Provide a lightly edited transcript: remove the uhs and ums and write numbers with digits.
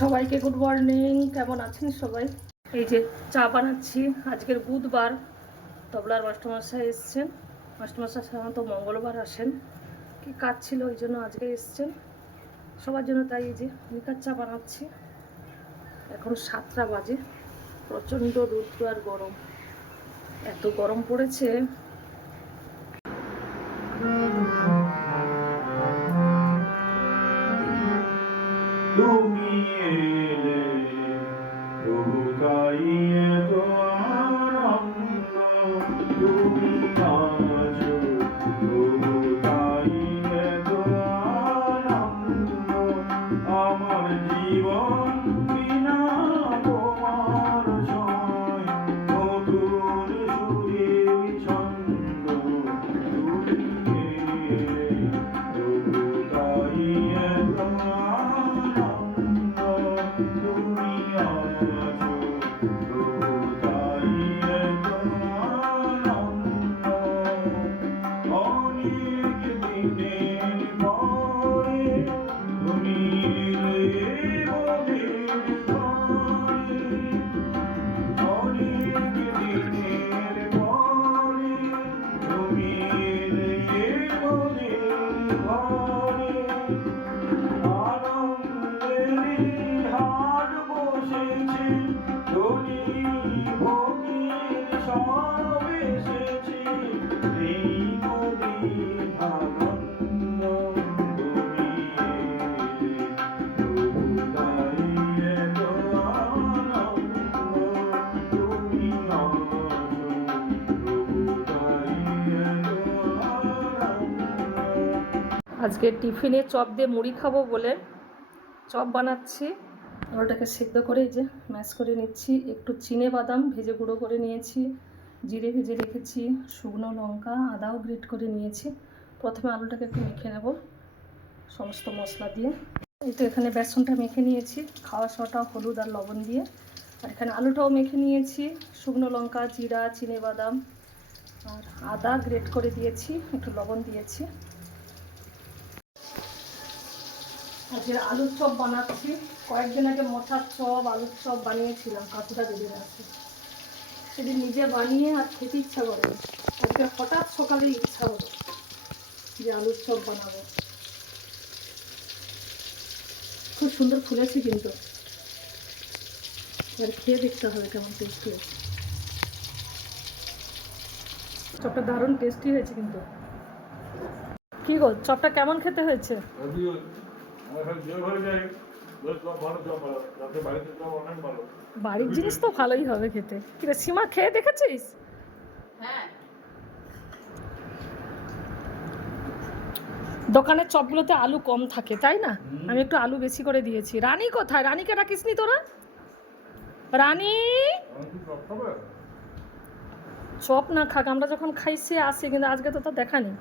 সবাইকে good morning. কেমন আছেন সবাই? এই যে চা বানাচ্ছি। আজকের বুধবার, তবলার মাস্টারমশাই এসছেন। মাস্টারমশাই সাধারণত মঙ্গলবার আসেন, কি কাজ ছিল ওই জন্য আজকে এসছেন সবার জন্য। তাই এই যে লিকার চা বানাচ্ছি। এখন 7টা বাজে। প্রচণ্ড রৌদ্র আর গরম, এত গরম পড়েছে। তুমি এলে প্রভু গাইয়ে তো আনন্দ, তুমি আছো প্রভু গাইয়ে তো আনন্দ, আমার জীবন বিনা তোমার ছয় নতুন সুরে ছন্দ, তুমি এলে প্রভু গাইয়ে তো আজকে টিফিনে চপ দিয়ে মুড়ি খাবো বলে চপ বানাচ্ছি। ওটাকে সিদ্ধ করে এই যে ম্যাশ করে নিচ্ছি। একটু চিনে বাদাম ভেজে গুঁড়ো করে নিয়েছি, জিরে ভেজে রেখেছি, শুকনো লঙ্কা আদাও গ্রেট করে নিয়েছি। প্রথমে আলুটাকে একটু মেখে নেব সমস্ত মশলা দিয়ে। এই তো এখানে বেসনটা মেখে নিয়েছি, খাওয়া সোটা হলুদ আর লবণ দিয়ে। আর এখানে আলুটাও মেখে নিয়েছি, শুকনো লঙ্কা জিরা চিনে বাদাম আর আদা গ্রেট করে দিয়েছি, একটু লবণ দিয়েছি। আজকে আলুর চপ বানাচ্ছি। কয়েকদিন আগে মোচার চপ আলুর চপ বানিয়েছিলাম, কাকুটা বেরিয়ে আসছে। সেদিন নিজে বানিয়ে আর খেতে ইচ্ছা করে। আজকে হঠাৎ সকালে ইচ্ছা হলো যে আলুর চপ বানাবো। খুব সুন্দর ফুলেছে কিন্তু, আর খেয়ে দেখতে হবে কেমন টেস্টি হয়েছে। চপটা দারুণ টেস্টি হয়েছে কিন্তু। কি গো, চপটা কেমন খেতে হয়েছে? বাড়ির জিনিস তো ভালোই হবে খেতে। কিরে সীমা, খেয়ে দেখেছিস? হ্যাঁ, দোকানের চপগুলোতে আলু কম থাকে তাই না? আমি একটু আলু বেশি করে দিয়েছি। রানী কোথায়? রানীকে ডাকিসনি তোরা? রানী চপ না খাক, আমরা যখন খাই সে আসে, কিন্তু আজকে তো তার দেখা নেই।